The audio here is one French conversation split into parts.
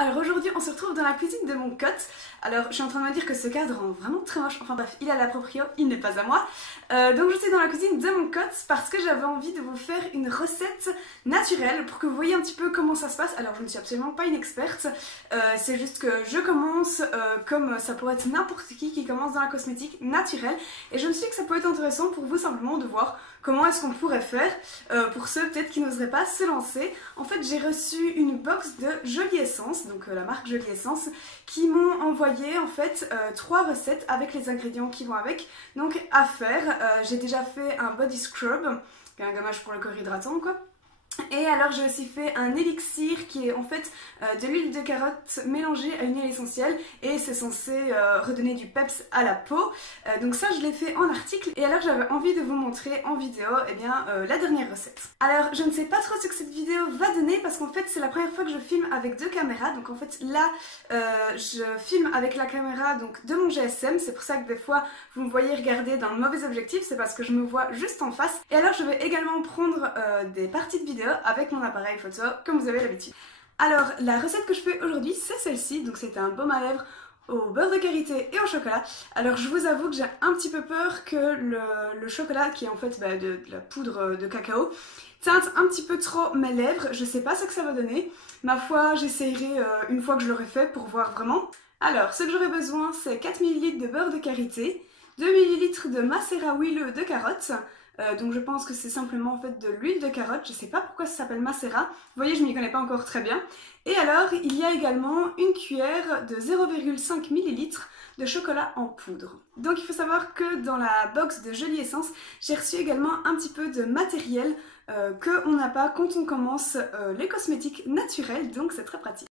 alors aujourd'hui on se retrouve dans la cuisine de mon cote. Alors je suis en train de me dire que ce cadre rend vraiment très moche, enfin bref, il a la proprio, il n'est pas à moi. Donc je suis dans la cuisine de mon cote parce que j'avais envie de vous faire une recette naturelle pour que vous voyez un petit peu comment ça se passe. Alors je ne suis absolument pas une experte, c'est juste que je commence comme ça pourrait être n'importe qui commence dans la cosmétique naturelle. Et je me suis dit que ça peut être intéressant pour vous simplement de voir comment est-ce qu'on pourrait faire pour ceux peut-être qui n'oseraient pas se lancer. En fait j'ai reçu une box de Jolie Essence, donc la marque Jolie Essence, qui m'ont envoyé en fait 3 recettes avec les ingrédients qui vont avec. Donc à faire, j'ai déjà fait un body scrub, qui est un gommage pour le corps hydratant quoi. Et alors j'ai aussi fait un élixir qui est en fait de l'huile de carotte mélangée à une huile essentielle et c'est censé redonner du peps à la peau. Donc ça je l'ai fait en article et alors j'avais envie de vous montrer en vidéo la dernière recette. Alors je ne sais pas trop ce que cette vidéo va donner parce qu'en fait c'est la première fois que je filme avec 2 caméras. Donc en fait là je filme avec la caméra donc de mon GSM, c'est pour ça que des fois vous me voyez regarder dans le mauvais objectif, c'est parce que je me vois juste en face. Et alors je vais également prendre des parties de vidéo avec mon appareil photo comme vous avez l'habitude. Alors la recette que je fais aujourd'hui c'est celle-ci, donc c'est un baume à lèvres au beurre de karité et au chocolat. Alors je vous avoue que j'ai un petit peu peur que le chocolat qui est en fait de la poudre de cacao teinte un petit peu trop mes lèvres. Je sais pas ce que ça va donner, ma foi j'essayerai une fois que je l'aurai fait pour voir vraiment. Alors ce que j'aurai besoin c'est 4 ml de beurre de karité, 2 ml de macérat huileux de carottes. Donc je pense que c'est simplement en fait de l'huile de carotte, je sais pas pourquoi ça s'appelle macérat, vous voyez je m'y connais pas encore très bien. Et alors il y a également une cuillère de 0,5 ml de chocolat en poudre. Donc il faut savoir que dans la box de Jolie Essence, j'ai reçu également un petit peu de matériel qu'on n'a pas quand on commence les cosmétiques naturels, donc c'est très pratique.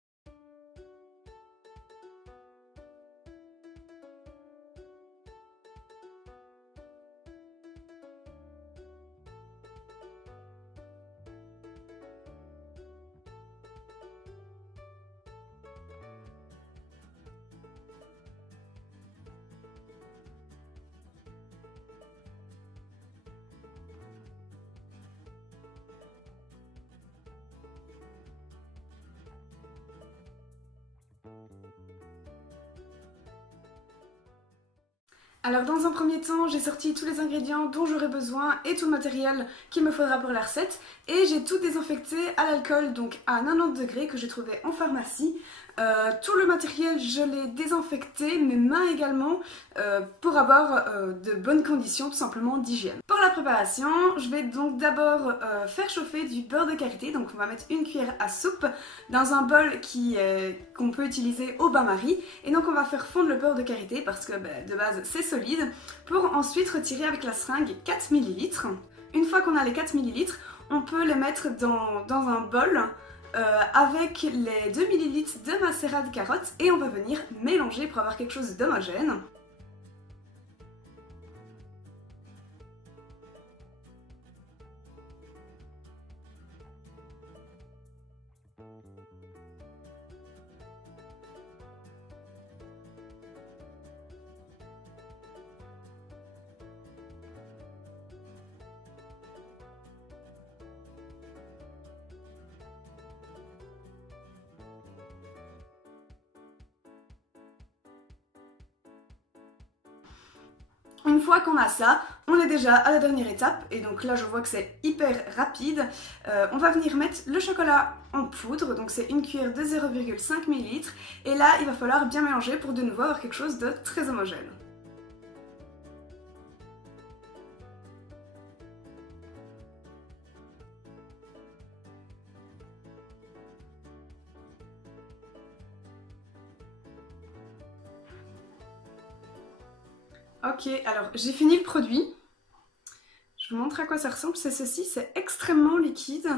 Alors dans un premier temps, j'ai sorti tous les ingrédients dont j'aurai besoin et tout le matériel qu'il me faudra pour la recette. Et j'ai tout désinfecté à l'alcool, donc à 90 degrés que j'ai trouvé en pharmacie. Tout le matériel, je l'ai désinfecté, mes mains également, pour avoir de bonnes conditions tout simplement d'hygiène. Pour la préparation, je vais donc d'abord faire chauffer du beurre de karité. Donc on va mettre une cuillère à soupe dans un bol qu'on peut utiliser au bain-marie. Et donc on va faire fondre le beurre de karité parce que de base c'est solide, pour ensuite retirer avec la seringue 4 ml. Une fois qu'on a les 4 ml, on peut les mettre dans un bol avec les 2 ml de macérat de carotte et on va venir mélanger pour avoir quelque chose d'homogène. Une fois qu'on a ça, on est déjà à la dernière étape et donc là je vois que c'est hyper rapide. On va venir mettre le chocolat en poudre, donc c'est une cuillère de 0,5 ml et là il va falloir bien mélanger pour de nouveau avoir quelque chose de très homogène. Ok, alors j'ai fini le produit. Je vous montre à quoi ça ressemble. C'est ceci, c'est extrêmement liquide.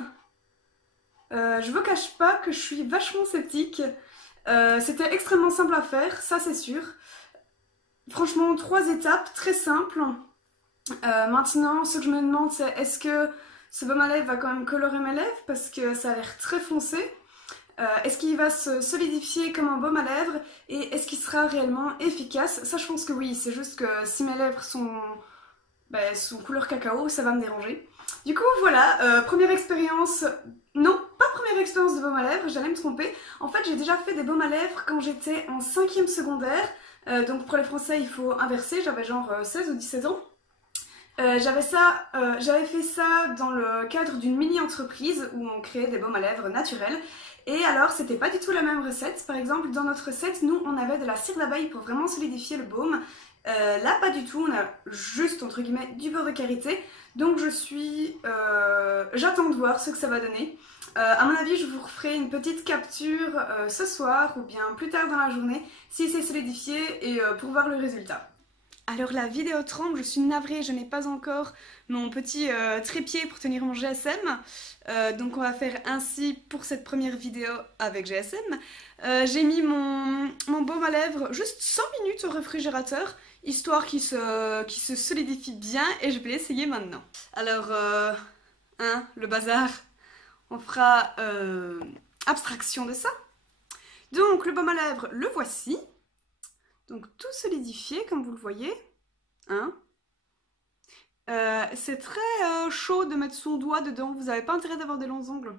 Je vous cache pas que je suis vachement sceptique. C'était extrêmement simple à faire, ça c'est sûr. Franchement, 3 étapes, très simples. Maintenant, ce que je me demande c'est est-ce que ce baume à lèvres va quand même colorer mes lèvres parce que ça a l'air très foncé. Est-ce qu'il va se solidifier comme un baume à lèvres et est-ce qu'il sera réellement efficace? Ça je pense que oui, c'est juste que si mes lèvres sont couleur cacao, ça va me déranger. Du coup voilà, première expérience, non pas première première expérience de baume à lèvres, j'allais me tromper. En fait, j'ai déjà fait des baumes à lèvres quand j'étais en 5e secondaire. Donc pour les Français, il faut inverser, j'avais genre 16 ou 17 ans. J'avais fait ça dans le cadre d'une mini-entreprise où on créait des baumes à lèvres naturels. Et alors, c'était pas du tout la même recette. Par exemple, dans notre recette, nous, on avait de la cire d'abeille pour vraiment solidifier le baume. Là, pas du tout, on a juste, entre guillemets, du beurre de karité. Donc j'attends de voir ce que ça va donner. À mon avis, je vous referai une petite capture ce soir ou bien plus tard dans la journée si c'est solidifié et pour voir le résultat. Alors la vidéo tremble, je suis navrée, je n'ai pas encore mon petit trépied pour tenir mon GSM. Donc on va faire ainsi pour cette première vidéo avec GSM. J'ai mis mon baume à lèvres juste 5 minutes au réfrigérateur, histoire qu'il se solidifie bien et je vais l'essayer maintenant. Alors, le bazar, on fera abstraction de ça. Donc le baume à lèvres, le voici. Donc tout solidifié comme vous le voyez. C'est très chaud de mettre son doigt dedans, vous n'avez pas intérêt d'avoir des longs ongles.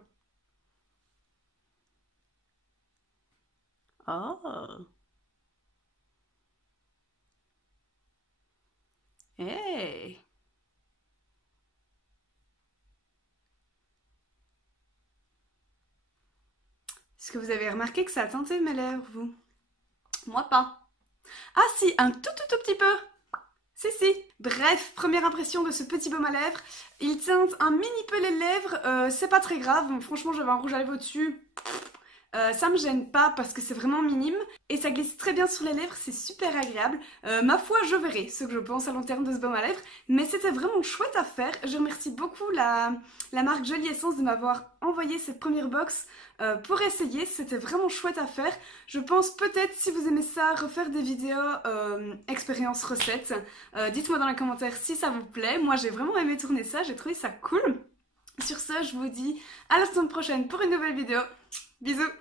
Oh. Hey. Est-ce que vous avez remarqué que ça a teinté mes lèvres, vous? Moi pas. Ah si, un tout petit peu. Si. Bref, première impression de ce petit baume à lèvres. Il teinte un mini peu les lèvres, c'est pas très grave. Franchement, j'avais un rouge à lèvres au-dessus. Ça me gêne pas parce que c'est vraiment minime et ça glisse très bien sur les lèvres, c'est super agréable. Ma foi, je verrai ce que je pense à long terme de ce baume à lèvres, mais c'était vraiment chouette à faire. Je remercie beaucoup la marque Jolie Essence de m'avoir envoyé cette première box pour essayer, c'était vraiment chouette à faire. Je pense peut-être, si vous aimez ça, refaire des vidéos expérience recette. Dites-moi dans les commentaires si ça vous plaît. Moi j'ai vraiment aimé tourner ça, j'ai trouvé ça cool. Sur ce, je vous dis à la semaine prochaine pour une nouvelle vidéo. Bisous!